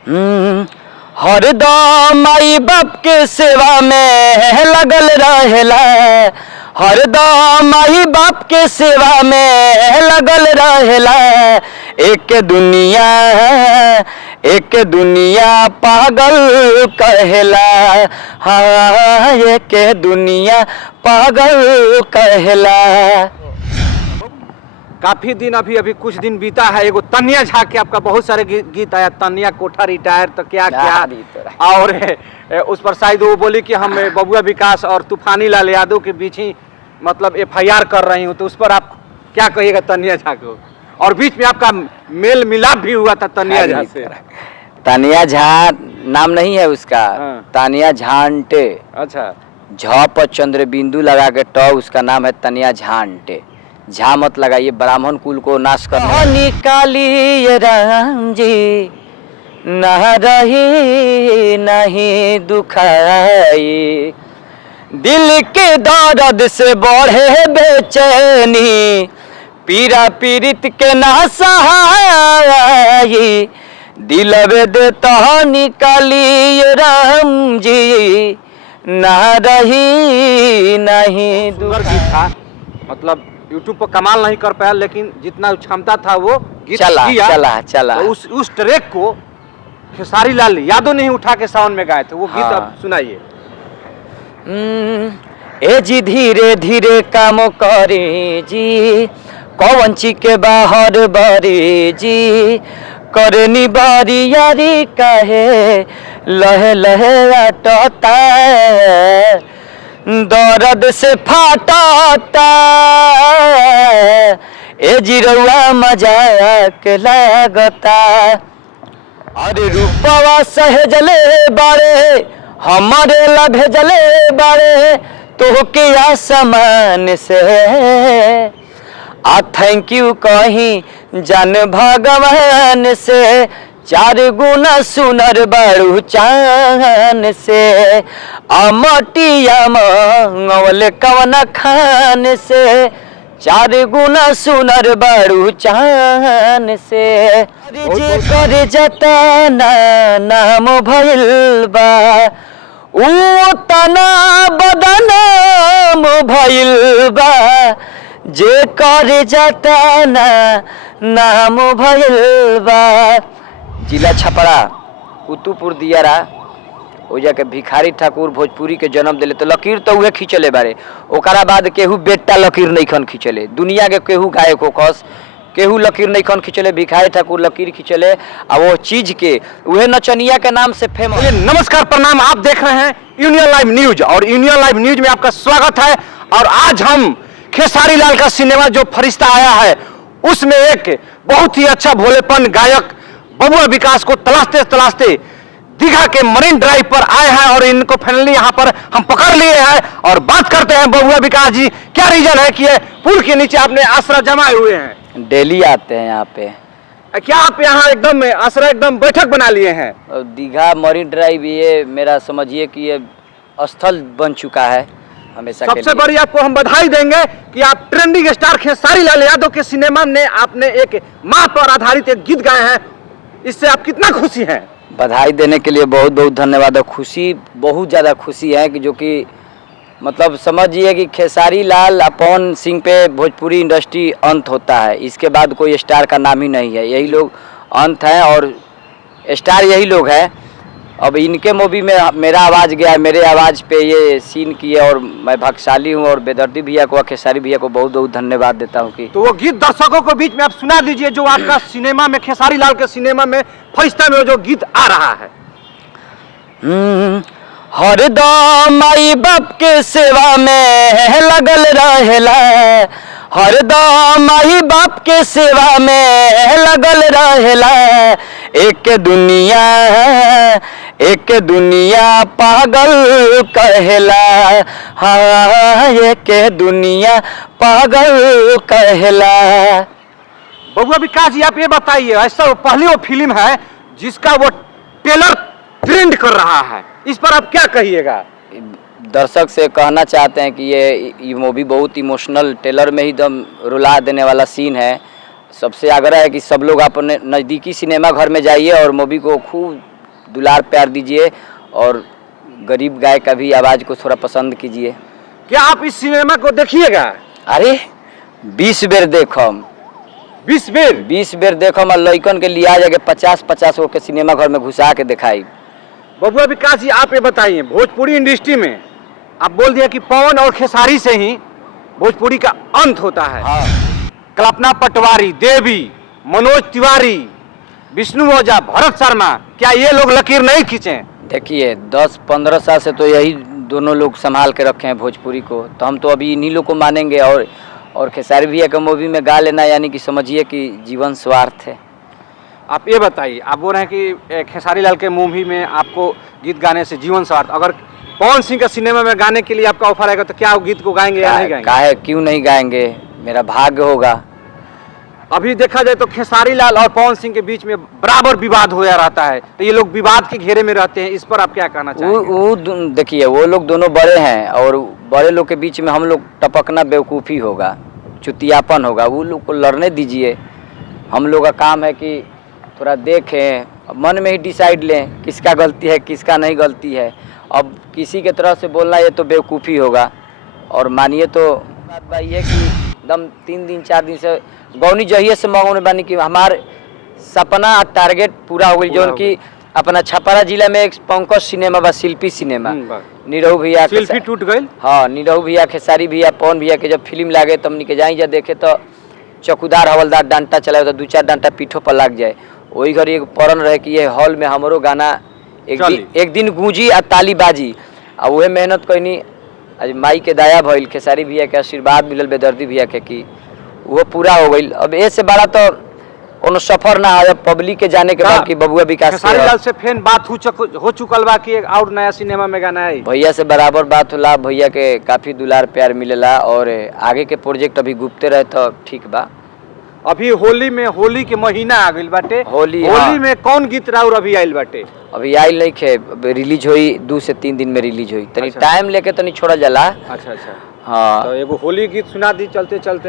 हम्म, हरदम माई बाप के सेवा में लगल रहेला। हरदम माई बाप के सेवा में लगल रहेला। एक दुनिया पागल कहेला। हाँ, एक दुनिया पागल कहेला। काफी दिन अभी कुछ दिन बीता है। एगो तनिया झा के आपका बहुत सारे गीत आया, तनिया कोठा रिटायर तो क्या क्या, और उस पर शायद वो बोली कि हम बबुआ विकास और तूफानी लाल यादव के बीच ही मतलब FIR कर रही हूँ, तो उस पर आप क्या कहिएगा तनिया झा को? और बीच में आपका मेल मिलाप भी हुआ था तनिया झा से। तानिया झा नाम नहीं है उसका। हाँ। तानिया झांटे। अच्छा। झ पर चंद्र बिंदु लगा के ट, उसका नाम है तनिया झांटे। झा मत लगाइए, ब्राह्मण कुल को नाश करना। निकालिए राम जी, न रही नहीं दुखाई, दिल के दर्द से बढ़े बेचैनी, पीरा पीरित के ना सहाई, दिलवे देता निकालिए राम जी, न रही नहीं दुखाई था। मतलब यूट्यूब पर कमाल नहीं कर पाया, लेकिन जितना क्षमता था वो गीत चला। तो उस ट्रैक को खेसारी लाल यादव नहीं उठा के सावन में गाए थे, वो गीत अब सुनाइए। ए जी धीरे धीरे काम करे जी, कौन ची के बाहर बरे जी, करनी बारी यारी कहे लहे लहे अटता, दर्द से फाटता, ए जिरौआ मजाक लागता। अरे रूपवा सहेजले बारे, हमारे ला भेजले बारे, तो के आसमान से आ थैंक यू कहीं जान भगवान से, 4 गुना सुनर बाड़ू चान से, मटिया मंगवल कवन खान से, 4 गुना सुनर बाड़ू चान से, जे कर जतना नाम भइल बा, ऊ तना बदनाम भइल बा, जे कर जतना नाम भइल बा। जिला छपरा, कुतुपुर दियारा, ओजा के भिखारी ठाकुर भोजपुरी के जन्म दिले, तो लकीर तो उहे खींचले बारे। ओकरा बाद केहू बेटा लकीर नहीं खन खींचले, दुनिया के केहू गायक होकस केहू लकीर नहीं खन खींचले, भिखारी ठाकुर लकीर खींचले। आ वो चीज के उहे नचनिया के नाम से फेमस। नमस्कार, प्रणाम। आप देख रहे हैं यूनियन लाइव न्यूज, और यूनियन लाइव न्यूज में आपका स्वागत है। और आज हम खेसारी लाल का सिनेमा जो फरिश्ता आया है, उसमें एक बहुत ही अच्छा भोलेपन गायक बबुआ विकास को तलाशते तलाशते दीघा के मरीन ड्राइव पर आए हैं, और इनको फाइनली यहाँ पर हम पकड़ लिए हैं। और बात करते हैं बबुआ विकास जी, क्या रीजन है कि ये पुल के नीचे आपने आसरा जमाए हुए हैं? डेली आते हैं यहाँ पे। क्या आप यहाँ एकदम आसरा एकदम बैठक बना लिए हैं? और दीघा मरीन ड्राइव ये मेरा समझिए कि ये स्थल बन चुका है हमेशा। सबसे बड़ी आपको हम बधाई देंगे कि आप ट्रेंडिंग स्टार खेसारी लाल यादव के सिनेमा में आपने एक माँ पर आधारित एक गीत गाए हैं, इससे आप कितना खुशी हैं? बधाई देने के लिए बहुत बहुत धन्यवाद। खुशी, बहुत ज़्यादा खुशी है कि जो कि मतलब समझिए कि खेसारी लाल पवन सिंह पे भोजपुरी इंडस्ट्री अंत होता है, इसके बाद कोई स्टार का नाम ही नहीं है, यही लोग अंत हैं और स्टार यही लोग हैं। अब इनके मूवी में मेरा आवाज़ गया, मेरे आवाज़ पे ये सीन किए, और मैं भाग्यशाली हूँ। और बेदर्दी भैया को, खेसारी भैया को बहुत बहुत धन्यवाद देता हूँ। कि तो वो गीत दर्शकों को बीच में आप सुना दीजिए, जो आपका सिनेमा में, खेसारी लाल के सिनेमा में फरिश्ता में जो गीत आ रहा है। हरदम माई बाप के सेवा में लगल रहेला, हरदम माई बाप के सेवा में लगल रहेला, एक दुनिया पागल कहेला। हाँ, एक दुनिया पागल कहेला। बबुआ विकास जी, आप ये बताइए, ऐसा पहली वो फिल्म है जिसका वो ट्रेलर ट्रेंड कर रहा है, इस पर आप क्या कहिएगा? दर्शक से कहना चाहते हैं कि ये मूवी बहुत इमोशनल, ट्रेलर में ही दम रुला देने वाला सीन है। सबसे आग्रह है कि सब लोग अपने नज़दीकी सिनेमा घर में जाइए और मूवी को खूब दुलार प्यार दीजिए और गरीब गाय का भी आवाज़ को थोड़ा पसंद कीजिए। क्या आप इस सिनेमा को देखिएगा? अरे 20 बेर देखम, 20 बेर देखम और लइकन के लिया जाके 50 गो के सिनेमा घर में घुसा के दिखाई। बबुआ विकास जी, आप ये बताइए, भोजपुरी इंडस्ट्री में आप बोल दिया कि पवन और खेसारी से ही भोजपुरी का अंत होता है। हाँ। कल्पना पटवारी, देवी, मनोज तिवारी, विष्णु ओझा, भरत शर्मा, क्या ये लोग लकीर नहीं खींचे? देखिए 10-15 साल से तो यही दोनों लोग संभाल के रखे हैं भोजपुरी को, तो हम तो अभी इन्हीं लोग को मानेंगे। और खेसारी भैया के मूवी में गा लेना यानी कि समझिए कि जीवन स्वार्थ है। आप ये बताइए, आप बोल रहे हैं कि खेसारी लाल के मूवी में आपको गीत गाने से जीवन स्वार्थ, अगर पवन सिंह का सिनेमा में गाने के लिए आपका ऑफर आएगा तो क्या वो गीत को गाएंगे या नहीं गाएंगे? काहे क्यों नहीं गाएंगे, मेरा भाग्य होगा। अभी देखा जाए तो खेसारी लाल और पवन सिंह के बीच में बराबर विवाद होया रहता है, तो ये लोग विवाद के घेरे में रहते हैं, इस पर आप क्या कहना चाहेंगे? देखिए वो लोग दोनों बड़े हैं और बड़े लोग के बीच में हम लोग टपकना बेवकूफ़ी होगा, चुतियापन होगा। वो लोग को लड़ने दीजिए। हम लोग का काम है कि थोड़ा देखें, मन में ही डिसाइड लें किसका गलती है किसका नहीं गलती है। अब किसी के तरफ से बोलना ये तो बेवकूफ़ी होगा। और मानिए तो बात भाई है कि एकदम 3 दिन 4 दिन से गौनी जहिए से मंगौने बानी कि हमार सपना और टारगेट पूरा हो गई। जो उनकी अपना छपरा जिला में एक पंकज सिनेमा बा, शिल्पी सिनेमा, निरहू भैया शिल्पी टूट गई। हाँ, निरहू भैया, खेसारी भैया, पवन भैया के जब फिल्म लागे तब हमनी के जाई जा देखे तो चौकीदार हवलदार डंटा चलाए तो 2-4 डंटा पीठों पर लग जाए। वही घड़ी एक परण रहे कि ये हॉल में हमरो गाना एक दिन गूंजी आ ताली बाजी। आ वह मेहनत कैनी, आज माई के दया भइल, खेसारी भैया के आशीर्वाद मिलल, बेदर्दी भैया के कि वो पूरा हो गई। अब ऐसे बड़ा तो कोनो सफर ना है पब्लिक के जाने के बाद कि बबुआ विकास खेसारी लाल से फेन बात हो चुकल बा कि एक और नया सिनेमा में गाना है। भैया से बराबर बात होला, भैया के काफ़ी दुलार प्यार मिलेला और आगे के प्रोजेक्ट अभी गुप्ते रहे तो ठीक बा। अभी होली के महीना आ गइल बाटे, होली हाँ। में कौन गीत राउर अभी आइल बाटे? अभी आइल नहीं खे, रिलीज हुई 2 से 3 दिन में रिलीज हुई, तनी टाइम लेके तनी छोड़ा जाला। अच्छा। हाँ, तो एगो होली गीत सुना दी चलते चलते।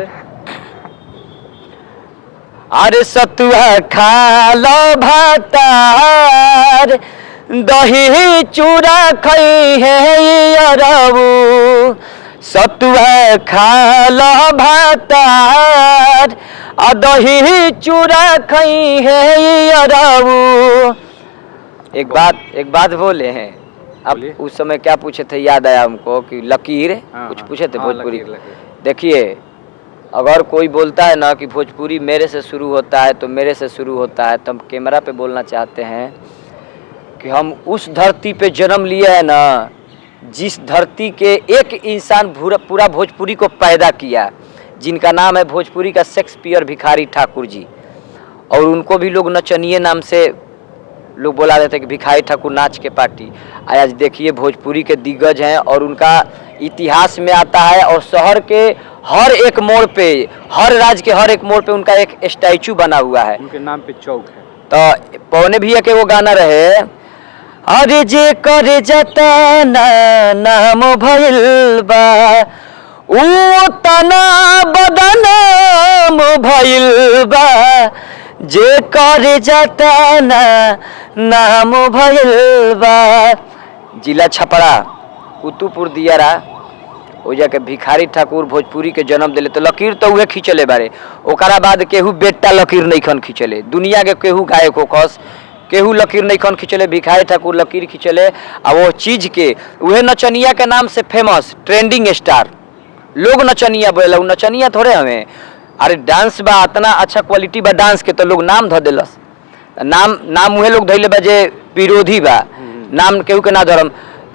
अरे सतुआ खा लो भातार, दही चूड़ा खई है अरबू। सतुआ खा लो भातार, दही चूड़ा खई है अरबू। एक बात बोले हैं अब, उस समय क्या पूछे थे याद आया हमको कि लकीर कुछ पूछे थे भोजपुरी। देखिए अगर कोई बोलता है ना कि भोजपुरी मेरे से शुरू होता है तो मेरे से शुरू होता है, तो हम कैमरा पे बोलना चाहते हैं कि हम उस धरती पे जन्म लिए हैं ना जिस धरती के एक इंसान पूरा भोजपुरी को पैदा किया, जिनका नाम है भोजपुरी का शेक्सपियर भिखारी ठाकुर जी। और उनको भी लोग नचनिए नाम से लोग बोला देते कि भिखारी ठाकुर नाच के पार्टी। आज देखिए भोजपुरी के दिग्गज हैं और उनका इतिहास में आता है। और शहर के हर एक मोड़ पे, हर राज्य के हर एक मोड़ पे उनका एक स्टैचू बना हुआ है, उनके नाम पे चौक है। तो पवने भैया के वो गाना रहे, अरे जे करे जता नाम भइल बा ऊ तना बदनाम भइल बा, जे करे जता नाम भइल बा। जिला छपरा, कुतुपुर दियारा, ओ जाके भिखारी ठाकुर भोजपुरी के जन्म दिले। तो लकीर तो उहे खींचले बारे, ओकरा बाद केहू बेटा लकीर नहीं खन खींचले। दुनिया के केहू गायक हो खस केहू लकीर नहीं खन खींचले, भिखारी ठाकुर लकीर खींचले। आ वो चीज के उहे नचनिया के नाम से फेमस ट्रेंडिंग स्टार लोग नचनिया बोले, नचनिया थोड़े हमें। अरे डांस बा, इतना अच्छा क्वालिटी बा डांस के, तो लोग नाम ध दिलस। नाम उहे लोग धैले बा जे विरोधी बा, नाम केहू के ना धरम।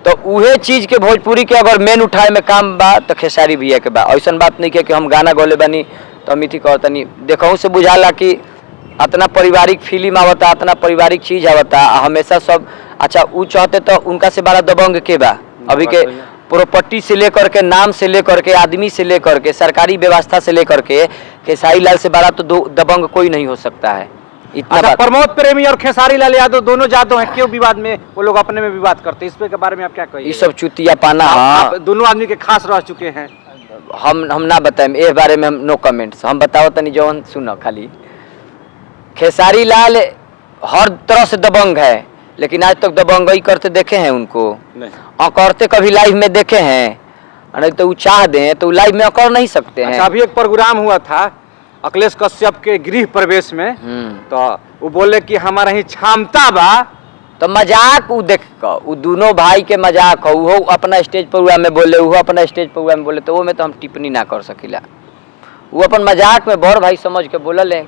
तो उहे चीज के भोजपुरी के अगर मेन उठाए में काम बा तो खेसारी भैया के बा। ऐसा बात नहीं कि हम गाना गौले बानी तो अमिती कहतनी, देखहूँ से बुझाला कि इतना पारिवारिक फिल्म आवता, इतना पारिवारिक चीज आवता हमेशा सब। अच्छा वो चाहते तो उनका से बड़ा दबंग के बा अभी के, प्रॉपर्टी से लेकर के, नाम से लेकर के, आदमी से लेकर के, सरकारी व्यवस्था से लेकर के, खेसारी लाल से बड़ा तो दबंग कोई नहीं हो सकता है। अच्छा, प्रमोद प्रेमी और खेसारी लाल यादव दोनों जादव हैं, क्यों विवाद में वो लोग अपने में विवाद करते हैं, इस पे के बारे में आप क्या कहिए? ये सब चुतिया पाना। आप दोनों आदमी के खास रह चुके हैं, हम ना बताएं इस बारे में, हम नो कमेंट्स। हम बताओ तनी जौन सुनो खाली। खेसारी लाल हर तरह से दबंग है, लेकिन आज तक दबंगई करते देखे हैं उनको? नहीं। और करते कभी लाइव में देखे हैं? नहीं तो वो चाह दें तो लाइव में कर नहीं सकते हैं। अच्छा, अभी एक प्रोग्राम हुआ था अखिलेश कश्यप के गृह प्रवेश में, तो वो बोले कि हमारा ही क्षमता बा। तो मजाक वो देख वो दोनों भाई के मजाक हो, वो अपना स्टेज प्रोग्राम में बोले, वो अपना स्टेज प्रोग्राम में बोले, तो वो में तो हम टिप्पणी ना कर सकीला। वो अपन मजाक में बड़ भाई समझ के बोलल है।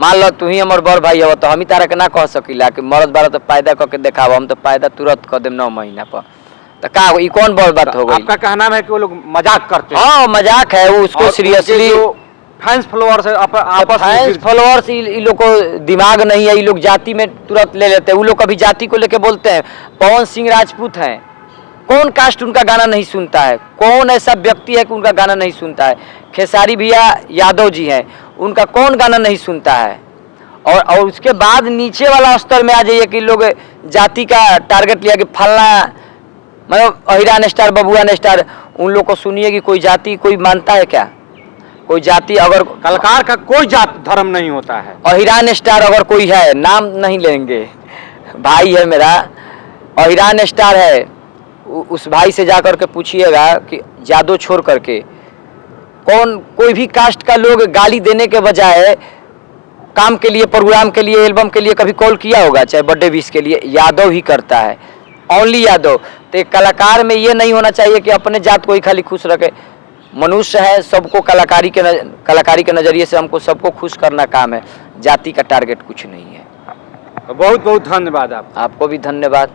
मान लो तू ही हमार बड़ भाई हो तो हम ही तारा के ना कह सकीला कि मर्द बारा तो पैदा करके दिखाओ, हम तो पैदा तुरंत कर देम 9 महीना पर। तो का ये कौन बड़ बात हो गई? आपका कहना है कि वो लोग मजाक करते हैं? हाँ मजाक है, वो उसको सीरियसली फैंस फॉलोअर्स आपस में फैंस फॉलोअर्स इन लोग को दिमाग नहीं है, ये लोग जाति में तुरंत ले लेते हैं। वो लोग कभी जाति को लेके बोलते हैं। पवन सिंह राजपूत हैं, कौन कास्ट उनका गाना नहीं सुनता है? कौन ऐसा व्यक्ति है कि उनका गाना नहीं सुनता है? खेसारी भैया यादव जी हैं, उनका कौन गाना नहीं सुनता है? और उसके बाद नीचे वाला स्तर में आ जाइए कि लोग जाति का टारगेट लिया कि फलना मतलब अहिरान स्टार, बबुआन स्टार, उन लोग को सुनिए कि कोई जाति कोई मानता है क्या? कोई जाति अगर कलाकार का कोई जात धर्म नहीं होता है। अहिरान स्टार अगर कोई है, नाम नहीं लेंगे, भाई है मेरा, अहिरान स्टार है, उस भाई से जाकर के पूछिएगा कि जादू छोड़ करके कोई भी कास्ट का लोग गाली देने के बजाय काम के लिए, प्रोग्राम के लिए, एल्बम के लिए कभी कॉल किया होगा? चाहे बर्थडे विश के लिए यादव ही करता है, ओनली यादव। तो एक कलाकार में ये नहीं होना चाहिए कि अपने जात को ही खाली खुश रखे। मनुष्य है, सबको कलाकारी के नज़रिए से हमको सबको खुश करना काम है, जाति का टारगेट कुछ नहीं है। बहुत बहुत धन्यवाद। आपको भी धन्यवाद।